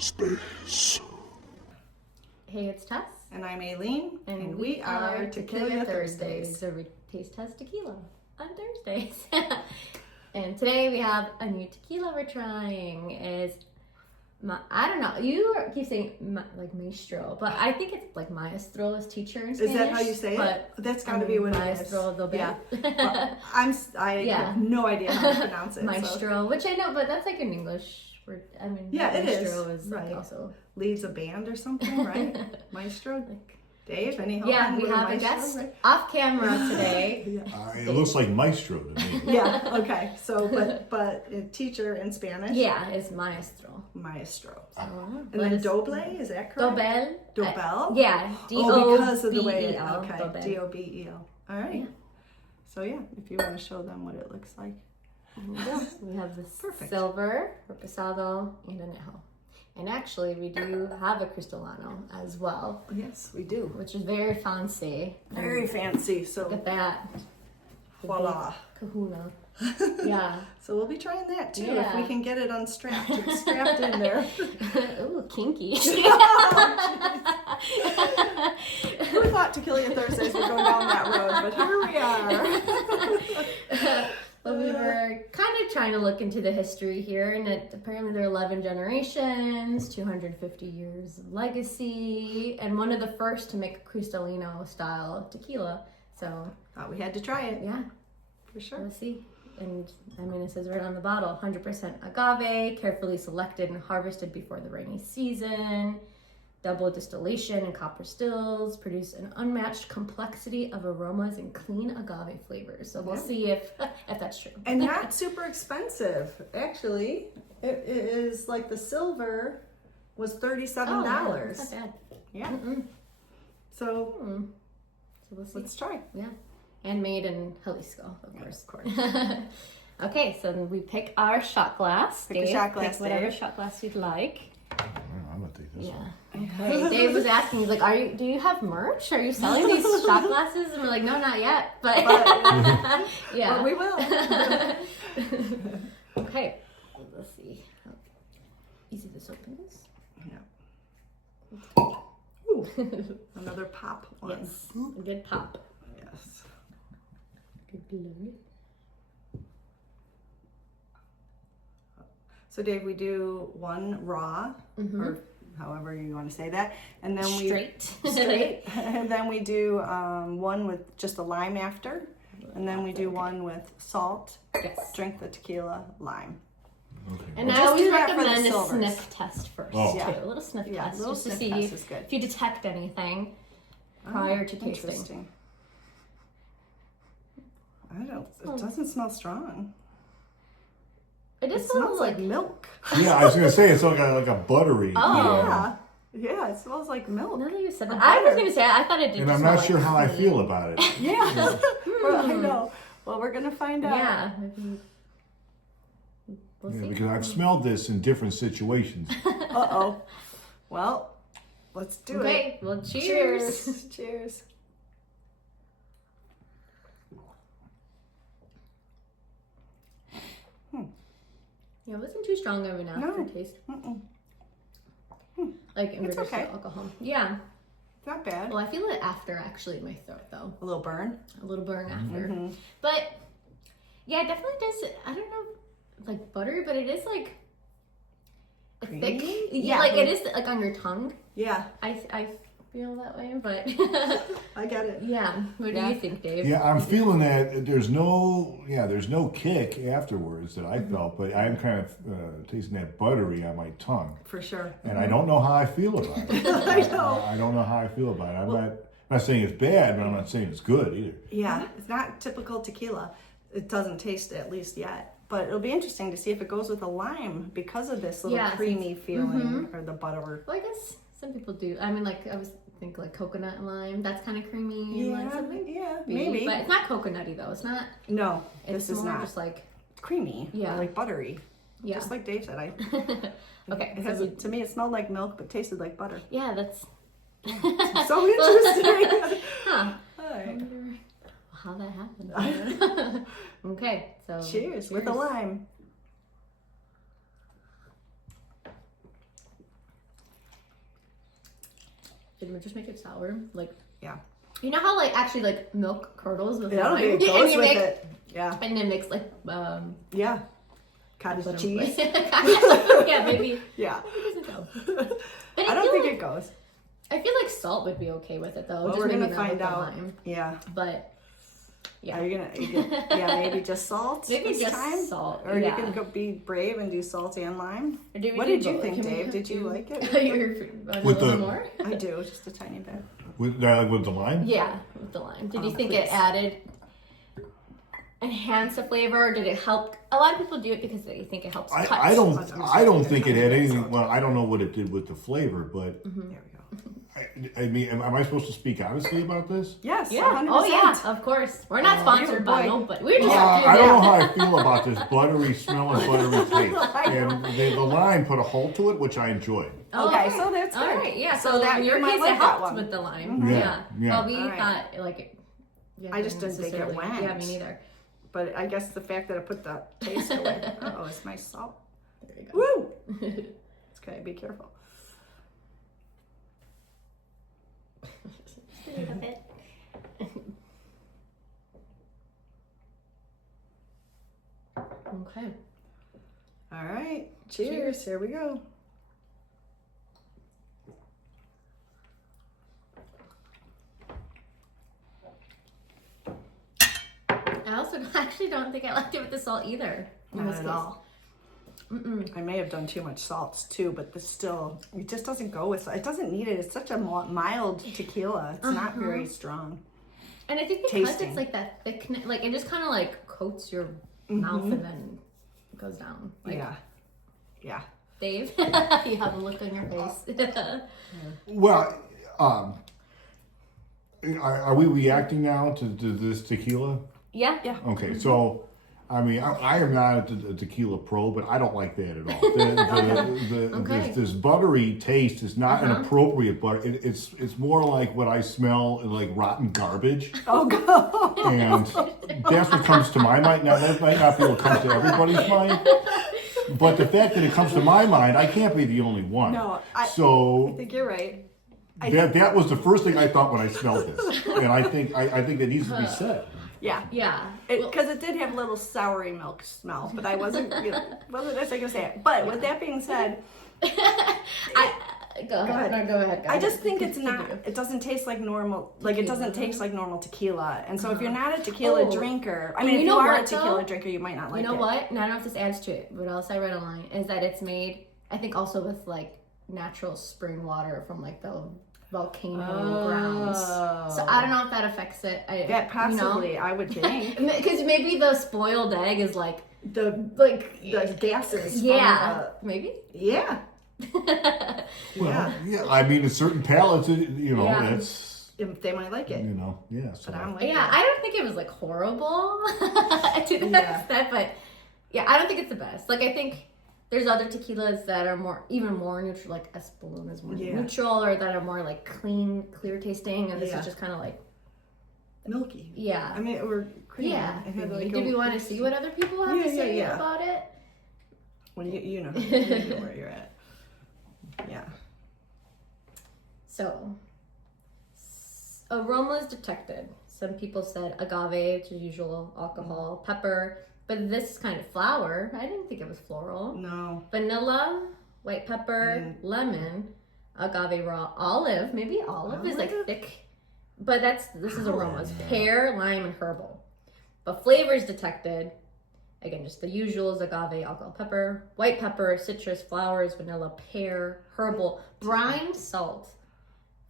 space. Hey, it's Tess. And I'm Aileen. And we are Tequilla Thursdays, where we taste test tequila on Thursdays. And today we have a new tequila we're trying. I don't know, you keep saying like Maestro, but I think it's like Maestro is teacher in Spanish. Is that how you say it? That's got to be what Maestro Dobel. Yeah. Well, I have no idea how to pronounce it. Maestro, which I know, but that's like an English word. I mean, yeah, it Maestro is. Like right. Also leads a band or something, right? Maestro. like, Dave, any help? yeah, we have Maestro, a guest right? off camera today. Yeah. It looks like Maestro to me. Yeah. Okay. So, but teacher in Spanish. Yeah, is Maestro. Maestro. So, And then Doble, is that correct? Dobel. Dobel. Yeah. Oh, because of the way it. D-O-B-E-L, Okay. Dobel. D-O-B-E-L. All right. Yeah. So yeah, if you want to show them what it looks like. We have this Perfect. silver, reposado, and anejo. And actually, we do have a Cristolano as well, Yes, we do. which is very fancy. Very fancy. So Look at that. voila. Kahuna. Yeah. So we'll be trying that too Yeah. if we can get it unstrapped. It's strapped in there. Ooh, kinky. Who thought Tequilla Thursdays would go down that road? But here we are. But we were kind of trying to look into the history here, and apparently there are 11 generations, 250 years of legacy, and one of the first to make a Cristalino style tequila. So, Thought we had to try it yeah, for sure. let's see. And I mean, it says right on the bottle, 100% agave, carefully selected and harvested before the rainy season. Double distillation and copper stills produce an unmatched complexity of aromas and clean agave flavors. So we'll see if that's true. And not super expensive. Actually, it is like the silver was $37. Oh, yeah, that's not bad. Yeah. Mm-mm. So So we'll see. let's try. Yeah. And made in Jalisco, of Yes, course. of course. Okay, so then we pick our shot glass. Pick a Dave, shot glass, pick whatever Dave. shot glass you'd like. I'm gonna take this Yeah. one. Okay. Dave was asking, he's like, do you have merch? Are you selling these shot glasses? And we're like, no, not yet. But yeah. But we will. Okay. Let's see how easy this opens. Yeah. Ooh, another pop one. Yes. A good pop. Yes. Good glug. So Dave, we do one raw, or however you want to say that, and then Straight. and then we do one with just a lime after, and then we do one with salt. Yes. Drink the tequila, lime. Okay. And We'll I just always do that for the recommend a silvers. sniff test first, Oh. too. Yeah. A little sniff Yeah, test, little just to sniff see test is good. if you detect anything prior to tasting. Interesting. It doesn't smell strong. It It is a smells little like milk. Yeah, I was gonna say it's like a buttery. Oh. Yeah, it smells like milk. Now that you said that, Or I was butter. going to say, I thought it did And just I'm smell not sure like how I clean. feel about it. Yeah. Well, I know. Well, we're gonna find out. Yeah, maybe. We'll Yeah, see. because I've smelled this in different situations. Uh-oh. Well, let's do it. Okay, well, cheers. Cheers. Cheers. Yeah, it wasn't too strong of an aftertaste. Mm-mm. Like in It's regards okay. to alcohol. Yeah. Not bad. Well, I feel it after actually in my throat though. A little burn. A little burn after. Mm-hmm. But yeah, it definitely does. I don't know, like buttery, but it is like a thick. Creamy? Yeah, Yeah. like it is like on your tongue. Yeah, I feel that way, but I get it. yeah. What do Yeah. you think, Dave? Yeah, I'm feeling that there's no kick afterwards that I felt, but I'm kind of tasting that buttery on my tongue, For sure. and I don't know how I feel about it. I know. I don't know how I feel about it. I'm not saying it's bad, but I'm not saying it's good either. Yeah, it's not typical tequila. It doesn't taste it, at least yet. But it'll be interesting to see if it goes with a lime because of this little Yeah, creamy feeling or the butter. Well, I guess some people do. I mean, like I was think like coconut and lime. That's kind of creamy. And like Yeah, something. yeah, maybe. But it's not coconutty though. It's not. No, It's this is more not. just like Creamy. Yeah. Or like buttery. yeah. Just like Dave said. Okay. It has to me, it smelled like milk, but tasted like butter. Yeah, that's So interesting. huh. All I right. wonder how that happened. Okay, so Cheers with a lime. Did it just make it sour? Like, Yeah. you know how like actually like milk curdles with Yeah, wine? it And goes you with make- it. Yeah. And it makes like Yeah. Cottage some- cheese. yeah, maybe. Yeah. It doesn't go. But I don't think like, it goes. I feel like salt would be okay with it though. Well, just we're maybe gonna not with find the out. lime. Yeah. But yeah. Are you gonna? Yeah, maybe just salt. Maybe this just time? salt. Or yeah. you can go be brave and do salt and lime. Or do we What do did you both? think, Can we Dave? Did you do- like it? You're a With little the- more? I do, just a tiny bit. With the lime? Yeah, with the lime. Did you think please. it added enhance the flavor? Or did it help? A lot of people do it because they think it helps cut. I don't think it had anything. Well, I don't know what it did with the flavor, but There we go. I mean, am I supposed to speak honestly about this? Yes. Yeah. 100%. Oh yeah. Of course. We're not sponsored by boy. nobody. We're just. I don't know how I feel about this buttery smell and buttery taste. And the lime put a halt to it, which I enjoyed. Okay, so that's all good. right. Yeah. So So, that- in your you might case, like it that helped one. with the lime. Mhm. Yeah. Yeah. Well, we All right. thought like. Yeah, I just didn't think it necessarily- went. Yeah, me neither. But I guess the fact that I put the taste away. Oh, it's my salt. There you go. Woo! It's okay. Be careful. Just a little bit. Okay. All right. Cheers. Here we go. I also actually don't think I liked it with the salt either. in Not this at case. all. I may have done too much salts too, but this still, it just doesn't go with, it doesn't need it. It's such a mild tequila. It's not very strong. And I think because Tasting. it's like that thickness, like it just kind of like coats your mouth and then goes down. Like, Yeah. Yeah. Dave, you have a look on your face. Well, are we reacting now to this tequila? yeah. Yeah. Okay, so I mean, I am not a tequila pro, but I don't like that at all. Okay. This buttery taste is not an appropriate butter. It's more like what I smell like rotten garbage, Oh, God. and that's what comes to my mind. Now that might not be what comes to everybody's mind, but the fact that it comes to my mind, I can't be the only one. No, I so think you're right. that was the first thing I thought when I smelled this, and I think that needs to be said. Yeah. Yeah. Because it did have a little soury milk smell, but I wasn't, wasn't necessarily gonna say it. But with that being said, Go ahead. No, go ahead. I just think it's not. It doesn't taste like normal. Like it doesn't taste like normal tequila. And so if you're not a tequila Oh. drinker, I And mean, if you you know are a what, tequila though? drinker, you might not like You know it. what? And I don't know if this adds to it, but else I read online is that it's made, I think, also with like natural spring water from like the volcano grounds. So I don't know if that affects it. That possibly, I would think. Because maybe the spoiled egg is like the gases. from yeah, maybe. yeah. Well, yeah, I mean, in certain palates, Yeah. that's They might like it. yeah. So But I'm like, Yeah, I don't think it was like horrible to that extent, but yeah, I don't think it's the best. Like I think there's other tequilas that are even more neutral, like Espolón is more neutral, or that are more like clear tasting, and this is just kind of like milky. yeah. I mean, or creamy. Yeah. It had Maybe. like Do we want to see what other people have to say yeah. about it? Well, you know where you're at. Yeah. So, aromas detected. Some people said agave, which is usual alcohol, pepper, but this is kind of flower. I didn't think it was floral. No. Vanilla, white pepper, lemon, agave raw, olive. Maybe olive is like Olive? thick, but this is aromas. Pear, lime, and herbal. But flavors detected. Again, just the usuals: agave, alcohol, pepper, white pepper, citrus, flowers, vanilla, pear, herbal, brine, salt,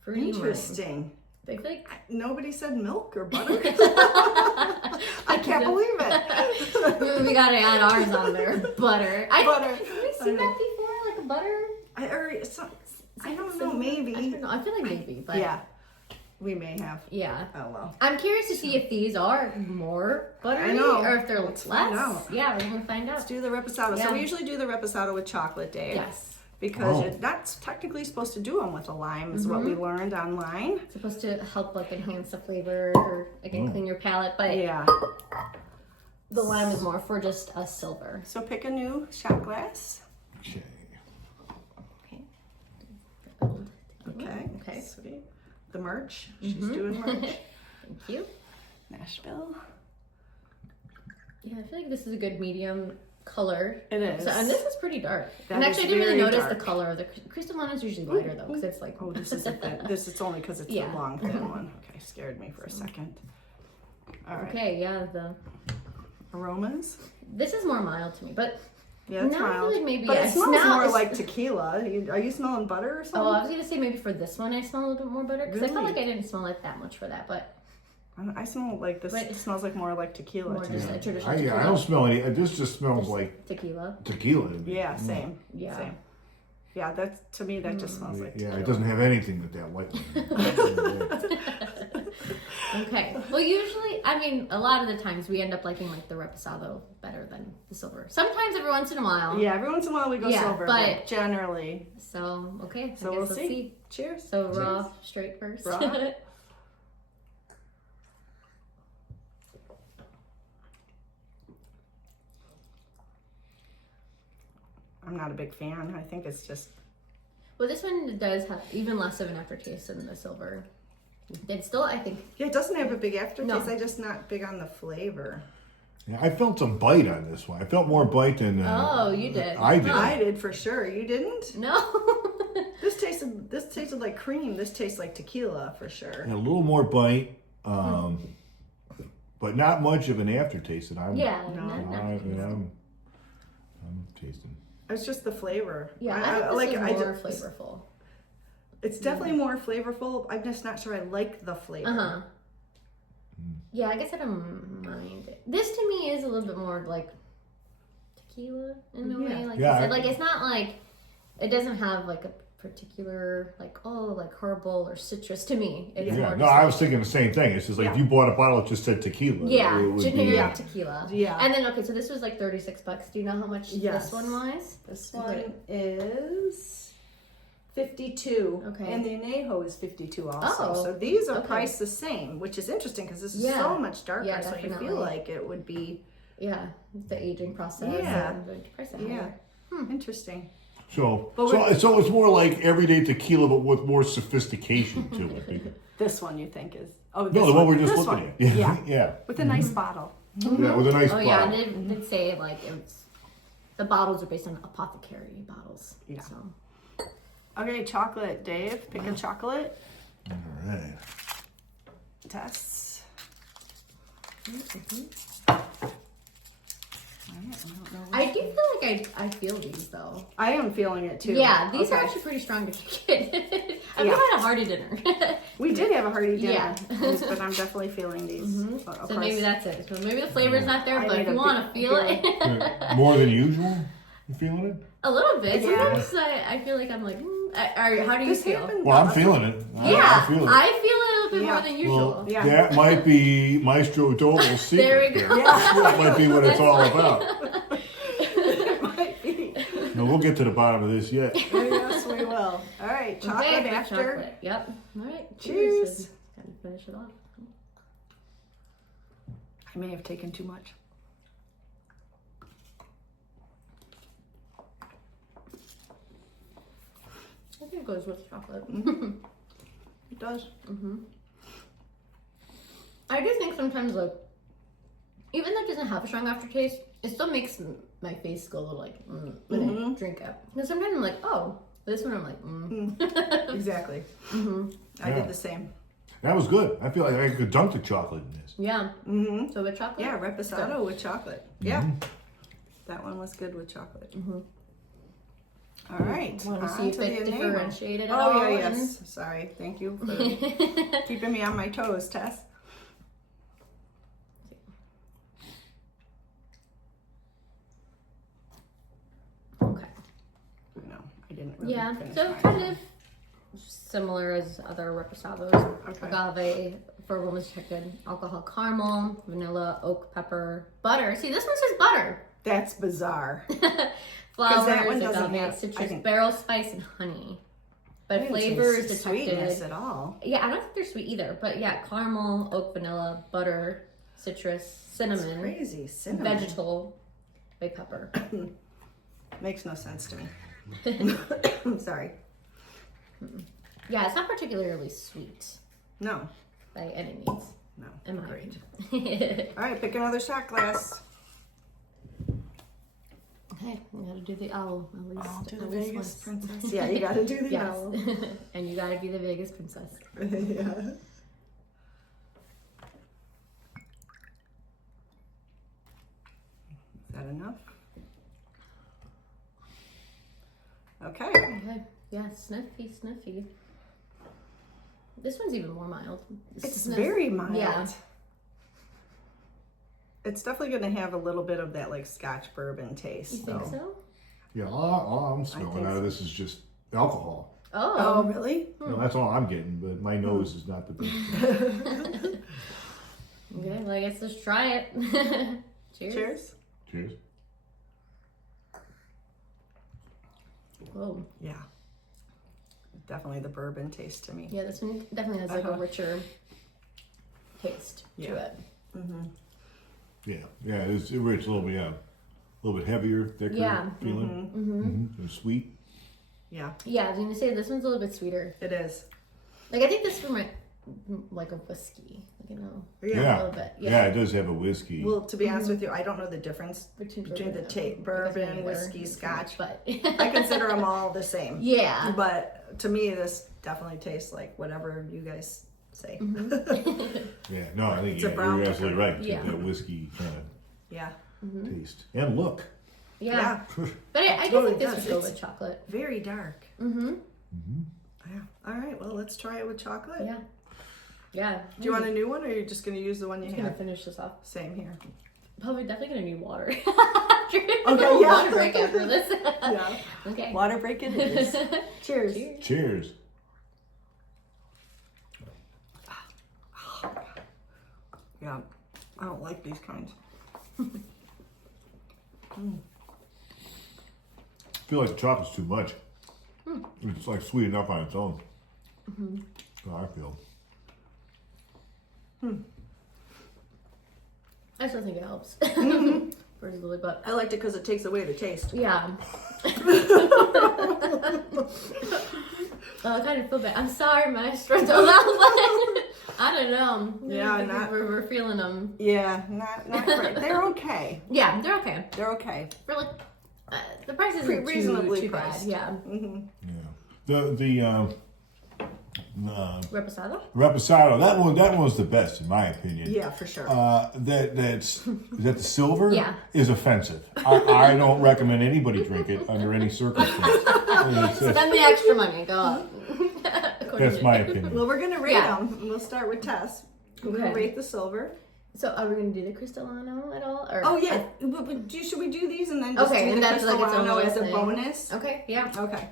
fruity lime. Interesting. I think Nobody said milk or butter. I can't believe it. we gotta add ours on there. Butter. Butter. Have we seen that before? Like a butter? I don't know. Maybe. I don't know. I feel like maybe, but Yeah. We may have. yeah. Oh well. I'm curious to see if these are more buttery I know. or if they're Let's less. find out. Yeah, we're gonna find Let's out. do the reposado. Yeah. So we usually do the reposado with chocolate, Dave. Yes. Because you're not technically supposed to do them with a lime, is what we learned online. It's supposed to help like enhance the flavor or again clean your palate, but Yeah. the lime is more for just a silver. So pick a new shot glass. Okay. Okay. Okay. Sweet. The merch. She's doing merch. Thank you. Nashville. Yeah, I feel like this is a good medium color. It is. So, and this is pretty dark. That and is actually, I didn't really very notice dark. the color. The crystalline is usually lighter though, because it's like. Oh, this is a thin. This is only because it's Yeah. a long, thin one. Okay, scared me for a second. All right. Okay, yeah. Aromas. This is more mild to me, but Yeah, it's now I mild. feel like maybe But I it smells smell- more it's- like tequila. Are you smelling butter or Oh, something? I was gonna say maybe for this one I smell a little bit more butter because I felt Really? like I didn't smell it that much for that, but I smell like this. But- It smells like more like tequila more to just me. a traditional I tequila. don't smell any. This just smells like Tequila. tequila. to me. Yeah, same. Yeah. Same. Yeah, that's to me. That just smells like Yeah, tequila. it doesn't have anything with that white one. Okay. Well, usually, I mean, a lot of the times we end up liking like the reposado better than the silver. Sometimes every once in a while. Yeah, every once in a while we go Yeah, silver, but generally. So okay. So I we'll guess let's see. Cheers. So raw, straight first. Raw. I'm not a big fan. I think it's just Well, this one does have even less of an aftertaste than the silver. It's still, I think, yeah. It doesn't have a big aftertaste. No. I'm just not big on the flavor. Yeah, I felt some bite on this one. I felt more bite than. Oh, you did. I did. I did for sure. You didn't. no. This tasted like cream. This tastes like tequila for sure. And a little more bite, but not much of an aftertaste that I'm. Yeah. No. I'm tasting. It's just the flavor. Yeah, I think this is more flavorful. It's definitely more flavorful. I'm just not sure I like the flavor. Uh-huh. Yeah, I guess I don't mind it. This to me is a little bit more like tequila in a way. Like Yeah, you said. I- Like it's not like it doesn't have like a particular like herbal or citrus to me. It's Yeah, more no, just I was thinking the same thing. It's just like if you bought a bottle that just said tequila. yeah, it would be, generic tequila. Yeah. And then okay, so this was like $36. Do you know how much Yes. this one was? This one is 52. Okay. And the añejo is 52 also. Oh, So these are okay. priced the same, which is interesting because this is Yeah. so much darker. Yeah, so you definitely. feel like it would be Yeah, the aging process. Yeah. And the price of yeah. higher. Interesting. So, But so it's more like everyday tequila, but with more sophistication to it. This one you think is this No, the one we're just This looking one. at. Yeah. Yeah. With a nice bottle. Yeah, with a nice Oh bottle. yeah, and it did say like it's the bottles are based on apothecary bottles. Yeah. So Okay, chocolate, Dave. Pick a chocolate. All right. Tests. I do feel like I feel these though. I am feeling it too. Yeah, these are Okay. actually pretty strong to get. I Yeah. had a hearty dinner. We did have a hearty dinner, Yeah. but I'm definitely feeling these. Of So course. maybe that's it. So maybe the flavor's not there, I but need if a you want to big- feel big it, Yeah, more than usual? You feeling it? a little bit. Yeah. Sometimes I feel like I'm like, how do you This feel? happened. Well, I'm feeling it. Yeah, I feel it. I feel it a little bit Yeah. more than usual. Well, Yeah. that might be Maestro Dobel's secret. There we go. That might be what it's all about. It might be. No, we'll get to the bottom of this yet. Yes, we will. All right, chocolate Okay, after. chocolate. Yep. All right. Cheers. Gotta finish it off. I may have taken too much. I think it goes with chocolate. It does. I do think sometimes, like, even though it doesn't have a strong aftertaste, it still makes my face go a little like when I drink it. Because sometimes I'm like, oh, this one I'm like, Exactly. I Yeah. did the same. That was good. I feel like I could dunk the chocolate in this. yeah. So with chocolate, Yeah, reposado with chocolate. Yeah. That one was good with chocolate. All right. Want to on see if to it the añejo. differentiated at Oh, all? yeah, yes. Sorry. Thank you for keeping me on my toes, Tess. Okay. No, I didn't really Yeah. finish So mine. kind of similar as other reposados. Okay. Agave for women's chicken, alcohol caramel, vanilla, oak pepper, butter. See, this one says butter. That's bizarre. Flowers, that one doesn't agave, have- I citrus, think- barrel spice, and honey. I But didn't flavor taste is sweetness detected. at all. Yeah, I don't think they're sweet either. But yeah, caramel, oak, vanilla, butter, citrus, It's cinnamon, crazy. Cinnamon. vegetal, white pepper. Makes no sense to me. I'm sorry. Yeah, it's not particularly sweet No. by any means. No. In my Great. opinion. All right, pick another shot glass. Okay, we gotta do the owl at least. I'll do the at least Vegas once. princess. Yeah, you gotta do the Yes. owl. And you gotta be the Vegas princess. Yeah. Is that enough? Okay. Okay. Yeah, sniffy, sniffy. This one's even more mild. It's very mild. Yeah. It's definitely going to have a little bit of that like Scotch bourbon taste. You think so? Yeah, all I'm think smelling out of this is just alcohol. Oh, Oh. really? You know, that's all I'm getting, but my nose is not the best. Okay, well, I guess let's try it. Cheers. Cheers. Cheers. Whoa. Yeah. Definitely the bourbon taste to me. Yeah, this one definitely has like a richer taste to Yeah. it. Mm-hmm. Yeah, it's rich, a little bit heavier, thicker Yeah. feeling, Mm-hmm. and sweet. Yeah, Yeah, I was gonna say this one's a little bit sweeter. it is. Like I think this one might like a whiskey, like a little bit. Yeah, it does have a whiskey. Well, to be honest with you, I don't know the difference Between between the bourbon bourbon, and whiskey, Scotch. but I consider them all the same. yeah. But to me, this definitely tastes like whatever you guys say. Yeah, no, I think It's a brown you're absolutely liquor. right. Yeah. That whiskey kind Yeah, of taste and look. Yeah. yeah, But I do totally think this does. would go It's- with chocolate. very dark. Mm-hmm. Yeah. All right. Well, let's try it with chocolate. Yeah. Yeah. Do you want a new one, or are you just going to use the one you I'm gonna have? finish this off. Same here. Probably definitely gonna need water. Okay, yeah. Water break after this. Yeah. Okay. Water break it is. Cheers. Cheers. Cheers. Yeah. I don't like these kinds. I feel like the chocolate's too much. It's like sweet enough on its own. That's how I feel. I still think it helps. Personally, but I liked it because it takes away the taste. yeah. I kind of feel bad. I'm sorry, Maestro Dobel. I don't know. Yeah, I think not- we're feeling them. Yeah, not great. They're okay. Yeah, they're okay. They're okay. For like the price isn't Reasonably too bad. priced. Yeah. Mm-hmm. Yeah. The Reposado? Reposado, that one was the best in my opinion. Yeah, for sure. Is that the silver? Yeah. Is offensive. I don't recommend anybody drink it under any circumstance. Spend the extra money. Go up. That's my opinion. Well, we're gonna rate Yeah. them. We'll start with Tess. We're gonna Okay. rate the silver. So are we gonna do the Cristalano at all? Or Oh yeah. Should we do these and then just Okay, do and the that's like its own Cristalano little as a thing. bonus? Okay, yeah. Okay.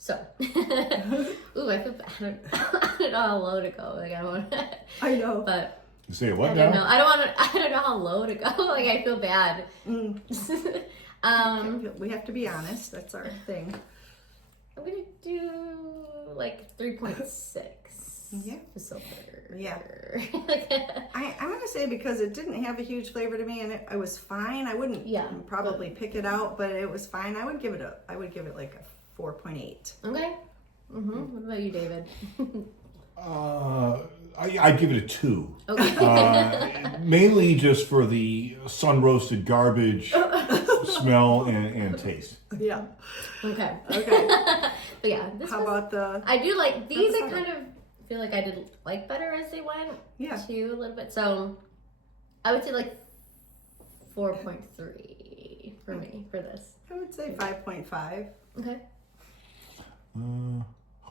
So, ooh, I feel bad. I don't know how low to go. Like I want, I know. but You say I what don't know. now? I don't want to. I don't know how low to go. Like I feel bad. We have to be honest. That's our thing. I'm gonna do like 3.6. Yeah. For silver. Yeah. Like, I'm gonna say because it didn't have a huge flavor to me and it was fine. I wouldn't probably pick it out, but it was fine. I would give it like a 4.8. okay. What about you, David? I'd give it a 2. Okay. Mainly just for the sun roasted garbage smell and taste. Yeah. Okay. Okay. But yeah, this How was, about the? I do like these. I Reposado. kind of feel like I did like better as they went. Yeah. Too a little bit. So I would say like 4.3 for me for this. I would say 5.5. Okay.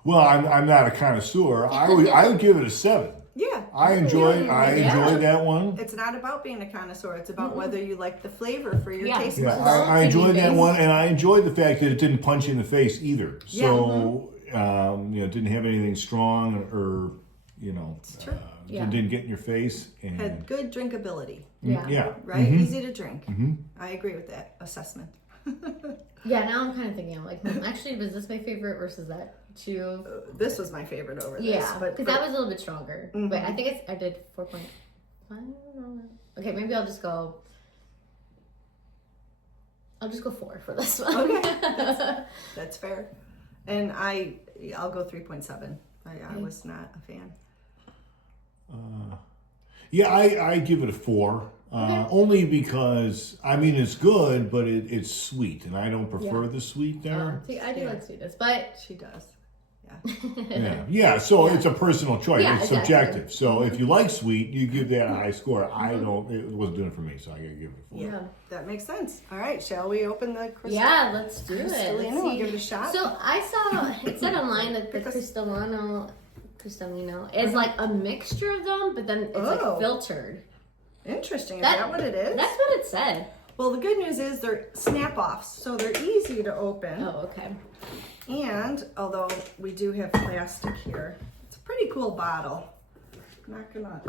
Well, I'm not a connoisseur. I would give it a 7. Yeah. I enjoyed Yeah. that one. It's not about being a connoisseur. It's about whether you like the flavor for your Yeah. taste Yeah, buds. I enjoyed that Face. one, and I enjoyed the fact that it didn't punch you in the face either. So, it didn't have anything strong or, true. Yeah. it didn't get in your face. And Had good drinkability, Yeah. yeah, right? Easy to drink. I agree with that assessment. Yeah. Now I'm kind of thinking, I'm like, actually, was this my favorite versus that too? This was my favorite over this. Yeah, but because that was a little bit stronger. But I think I did 4.5. Okay, maybe I'll just go 4 for this one. Okay. That's fair. And I'll go 3.7. I was not a fan. Yeah, I give it a 4. Only because, I mean, it's good, but it's sweet, and I don't prefer the sweet there. See, I do like sweetness, but She does. Yeah. Yeah, so it's a personal choice. Yeah, It's exactly. subjective. So if you like sweet, you give that a high score. I don't, it wasn't doing it for me, so I gotta give it a 4. yeah. That makes sense. All right, shall we open the crystal? Yeah, let's do it. Crystallino, Let's we'll see. give it a shot. So I saw it said online that the Cristalino is like a mixture of them, but then it's like filtered. Interesting. Is that what it is? That's what it said. Well, the good news is they're snap-offs, so they're easy to open. Oh, okay. And although we do have plastic here, it's a pretty cool bottle. I'm not gonna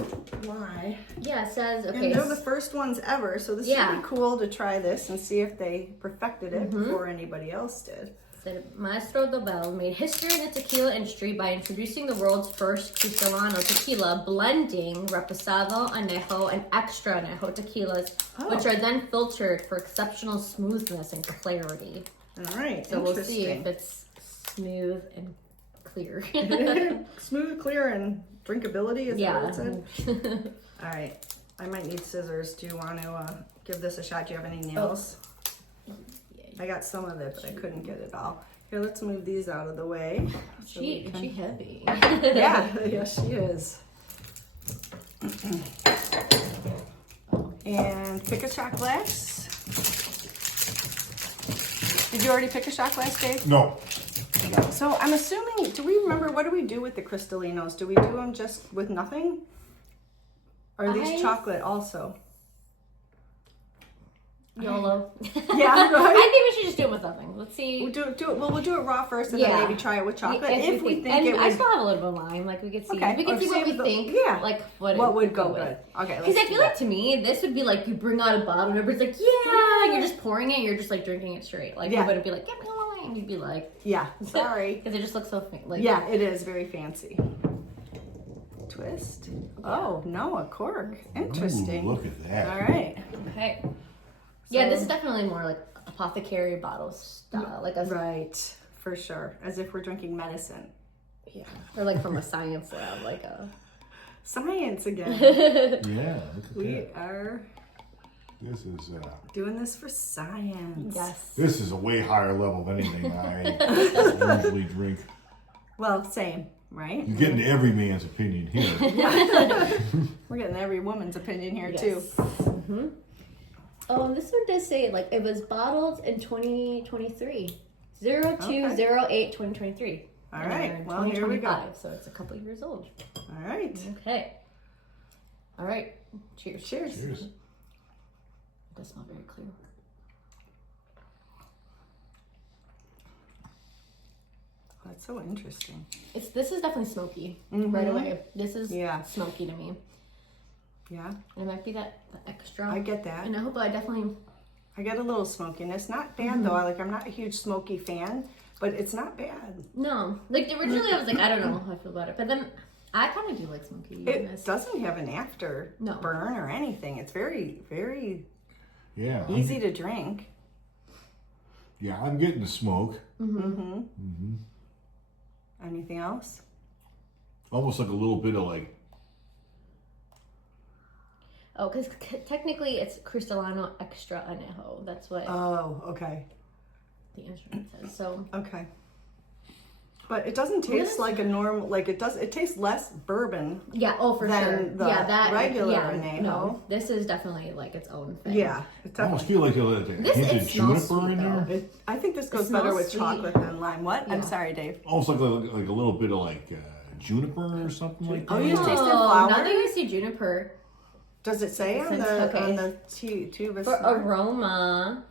lie. Yeah, it says And okay. they're the first ones ever, so this should be cool to try this and see if they perfected it before anybody else did. Said Maestro Dobel made history in the tequila industry by introducing the world's first Cristalino tequila, blending reposado, añejo, and extra añejo tequilas, which are then filtered for exceptional smoothness and clarity. All right, So we'll see if it's smooth and clear. Smooth, clear, and drinkability is Yeah. what it said. All right, I might need scissors. Do you want to give this a shot? Do you have any nails? I got some of it, but I couldn't get it all. Here, let's move these out of the way. So She heavy. yeah, she is. And pick a shot glass. Did you already pick a shot glass, Dave? No. So I'm assuming, do we remember, what do we do with the Cristalinos? Do we do them just with nothing? Or are these chocolate also? YOLO. Yeah, right? I think we should just do it with nothing. Let's see. We'll do it raw first and then maybe try it with chocolate if we think and it I would. still have a little bit of lime. Like we could see. Okay. We could see what we think. Yeah. Like what would go good. Okay. Because I feel like to me, this would be like you bring out a bottle and everybody's like, yeah, and you're just pouring it and you're just like drinking it straight. Like you wouldn't be like, get me a lime. You'd be like, yeah, sorry. Because it just looks so like. Yeah, it is very fancy. Twist. Oh, no, a cork. Interesting. Ooh, look at that. All right. Okay. Yeah, this is definitely more like apothecary bottle style. Like a Right, for sure. As if we're drinking medicine. Yeah. Or like from a science lab, like a Science again. Yeah, look at We that. are This is doing this for science. yes. this is a way higher level of anything I usually drink. Well, same, right? You're getting every man's opinion here. We're getting every woman's opinion here, Yes. too. Mm-hmm. Oh, this one does say like it was bottled in 2023. 02/08/2023. All right, well, here we go. So it's a couple years old. All right. Okay. All right. Cheers. Cheers. Cheers. It does smell very clear. That's so interesting. This is definitely smoky right away. This is Yeah. smoky to me. Yeah, And it might be the extra. I get that. And I hope I definitely. I get a little smokiness. Not bad, though. I'm not a huge smoky fan, but it's not bad. No. Like originally I was like, I don't know how I feel about it. But then I kind of do like smoky. It doesn't have an after burn or anything. It's very, very easy to drink. Yeah, I'm getting the smoke. Anything else? Almost like a little bit of like. Oh, because technically it's Cristalino Extra Añejo. That's what Oh, okay. the instrument says. So Okay. But it doesn't taste like a normal, like it does, it tastes less bourbon. yeah, oh for Than sure. the Yeah, that regular Añejo. No, Añejo. this is definitely like its own thing. Yeah. It's I almost definitely, feel like a This- hint it of smells juniper sweet, in though. there. I think this goes smells better with sweet. chocolate than lime. What? I'm Yeah. sorry, Dave. Almost like a little bit of like juniper or something like that. Oh, you tasted Oh, flower? now that you see juniper, Does it say on Since- the okay. on the tube? for aroma,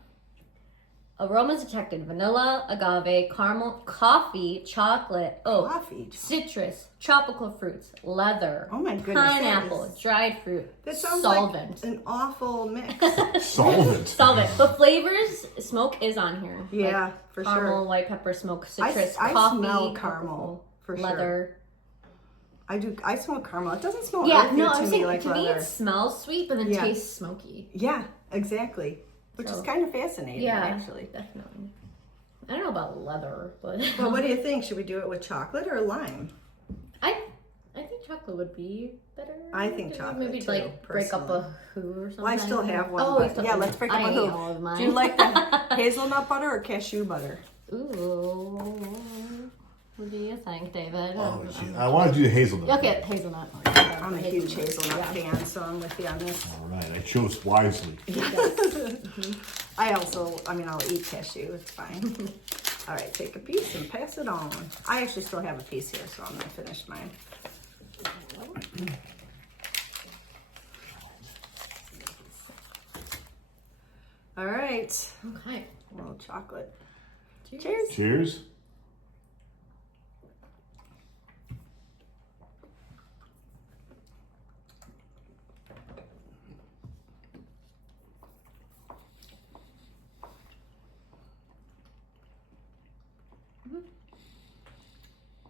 aromas detected: vanilla, agave, caramel, coffee, chocolate, oak, Coffee. citrus, tropical fruits, leather, Oh my goodness, that pineapple, is- dried fruit, That sounds solvent. like an awful mix. Solvent. Solvent. But flavors, smoke is on here. Yeah, Like for caramel, sure. white pepper, smoke, citrus, I coffee, smell caramel, for sure. leather. I do. I smell caramel. It doesn't smell Yeah, earthy no, to I'm me saying like to me leather. it smells sweet, but then Yeah. tastes smoky. Yeah, exactly. Which is So- kind of fascinating, Yeah, actually. definitely. I don't know about leather, but Well, what do you think? Should we do it with chocolate or lime? I think chocolate would be better. I think Maybe chocolate, Maybe too, like break up personally. a who or something. Well, I still have one. Oh, but you still- yeah, let's break up I a ate all of who. mine. Do you like the hazelnut butter or cashew butter? Ooh. What do you think, David? Oh, gee, I want to do the hazelnut. Okay, hazelnut. I'm a huge hazelnut fan, so I'm with you on this. All right, I chose wisely. I'll eat cashew, it's fine. All right, take a piece and pass it on. I actually still have a piece here, so I'm gonna finish mine. All right, Okay. a little chocolate. Cheers. Cheers. Cheers.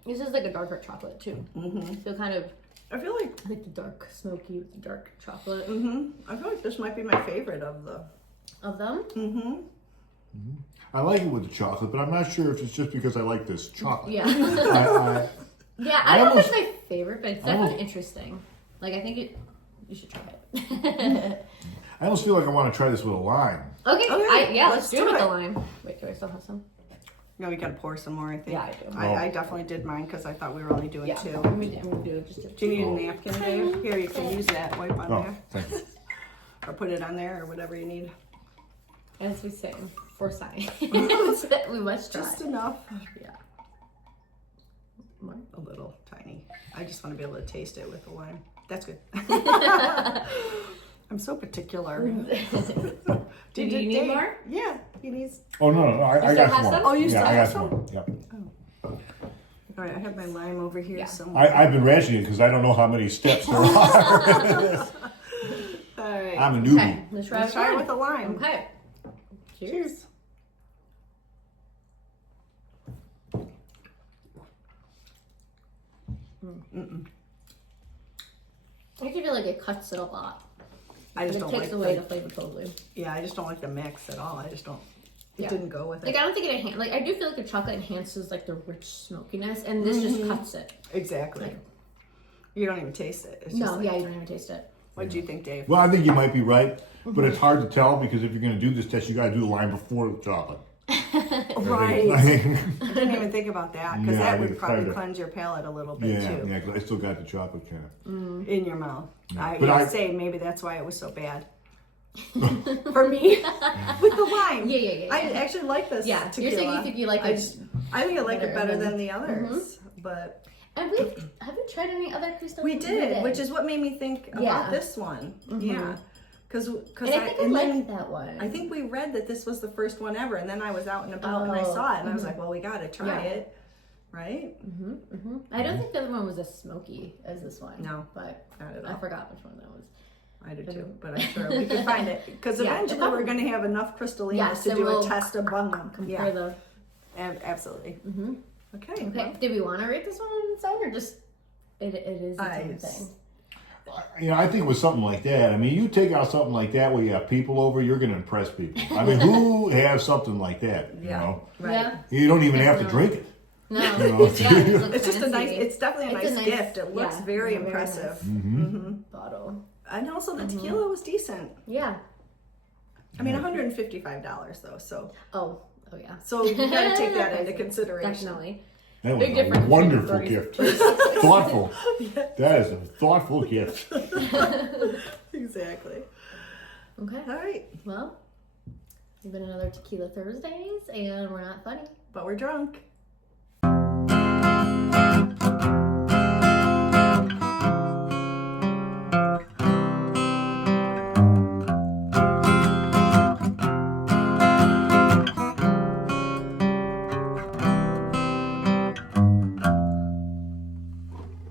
This is like a darker chocolate too. So kind of I feel like like the dark smoky with the dark chocolate I feel like this might be my favorite of the. of them. I like it with the chocolate, but I'm not sure if it's just because I like this chocolate. Yeah. I, Yeah, I don't know if almost- it's my favorite, but it's definitely interesting. Like I think you should try it. I almost feel like I want to try this with a lime. Okay, Okay, let's let's do it do with it. the lime. Wait, do I still have some? No, we gotta pour some more, I think. Yeah, I do. I definitely did mine because I thought we were only doing Yeah, two. I'm gonna do it just a Do you need a napkin, Dave? Here, you can use that. Wipe on Oh, there. thank you. Or put it on there or whatever you need. As we say, for science. We must try. Just enough. Yeah. More? A little tiny. I just want to be able to taste it with the lime. That's good. I'm so particular. Do you need Dave? more? Yeah, he needs. Oh, no, I still got have some. some? Oh, you Yeah, still I have got some? some. Yep. All right, I have my lime over here Yeah. somewhere. I've been rationing because I don't know how many steps there are. All right. I'm a newbie. Okay, let's try Let's try it with the lime. Okay. Cheers. Cheers. I actually feel like it cuts it a lot. I just It don't takes like away the. the flavor totally. Yeah, I just don't like the mix at all. I just don't. It Yeah. didn't go with Like it. I don't think it like I do feel like the chocolate enhances like the rich smokiness, and this just cuts it. Exactly. You don't even taste it. It's just No, like, yeah, you don't even taste it. What do you think, Dave? Well, I think you might be right, but it's hard to tell because if you're going to do this test, you got to do the lime before the chocolate. Right. I I didn't even think about that because Yeah, I that think would it's probably kinda- cleanse your palate a little bit yeah, too. yeah, 'cause I still got the chocolate kind of. In your mouth. I But would I- say maybe that's why it was so bad. For me, with the lime. Yeah. I actually like this. Yeah, tequila. you're saying you think you like I it just, I think I like it better better than- than the others, but And we haven't tried any other crystal. we did, which is what made me think about Yeah. this one. Yeah, because And I think I liked that one. I think we read that this was the first one ever, and then I was out and about and I saw it, and I was like, well, we got to try Yeah. it, right? I don't think the other one was as smoky as this one. No, but not at I all. forgot which one that was. I do too, but I'm sure we can find it because Yeah, eventually we're going to have enough crystallinas Yes, to and do we'll a test among them. Compare Yeah, the. absolutely. Okay. Okay, well, do we want to rate this one on its own or just it is its own it's- thing? You know, I think with something like that, I mean, you take out something like that where you have people over, you're going to impress people. I mean, who has something like that? You Yeah. know, right. Yeah. you don't even have to drink it. No. You know, Yeah, it looks It's just a nice. fancy. It's definitely a It's nice gift. It looks yeah, very yeah, impressive, nice bottle. and also the tequila was decent. Yeah. I mean, $155 though, so Oh yeah. so you got to take that into consideration. Definitely. That was Big a difference wonderful between gift. Thoughtful. That is a thoughtful gift. Exactly. Okay. All right, Well, it's been another Tequila Thursdays, and we're not funny. but we're drunk.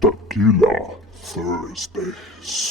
Tequila Thursdays.